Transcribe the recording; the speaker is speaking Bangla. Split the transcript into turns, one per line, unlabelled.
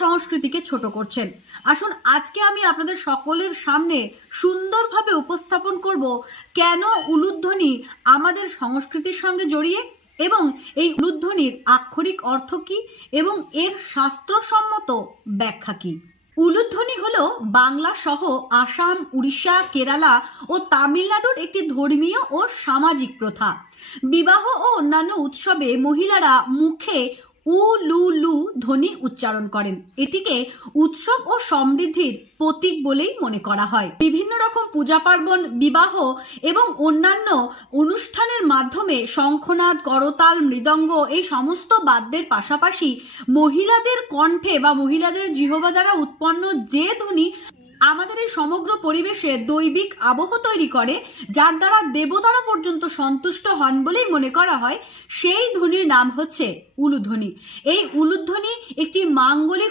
সংস্কৃতিকে ছোট করছেন। আসুন, আজকে আমি আপনাদের সকলের সামনে সুন্দরভাবে উপস্থাপন করব কেন উলুধ্বনি আমাদের সংস্কৃতির সঙ্গে জড়িয়ে এবং এই উলুধ্বনির আক্ষরিক অর্থ কী এবং এর শাস্ত্রসম্মত ব্যাখ্যা কী? উলুধ্বনি হল বাংলা সহ আসাম, উড়িষ্যা, কেরালা ও তামিলনাড়ুর একটি ধর্মীয় ও সামাজিক প্রথা। বিবাহ ও অন্যান্য উৎসবে মহিলারা মুখে উ লু লু ধ্বনি উচ্চারণ করেন। এটিকে উৎসব ও সমৃদ্ধির প্রতীক বলেই মনে করা হয়। বিভিন্ন রকম পূজা পার্বণ, বিবাহ এবং অন্যান্য অনুষ্ঠানের মাধ্যমে শঙ্খনাদ, করতাল, মৃদঙ্গ এই সমস্ত বাদ্যের পাশাপাশি মহিলাদের কণ্ঠে বা মহিলাদের জিহবা দ্বারা উৎপন্ন যে ধ্বনি আমাদের এই সমগ্র পরিবেশে দৈবিক আবহ তৈরি করে, যার দ্বারা দেবতারা পর্যন্ত সন্তুষ্ট হন বলেই মনে করা হয়। সেই ধ্বনির নাম হচ্ছে উলুধ্বনি। এই উলুধ্বনি একটি মাঙ্গলিক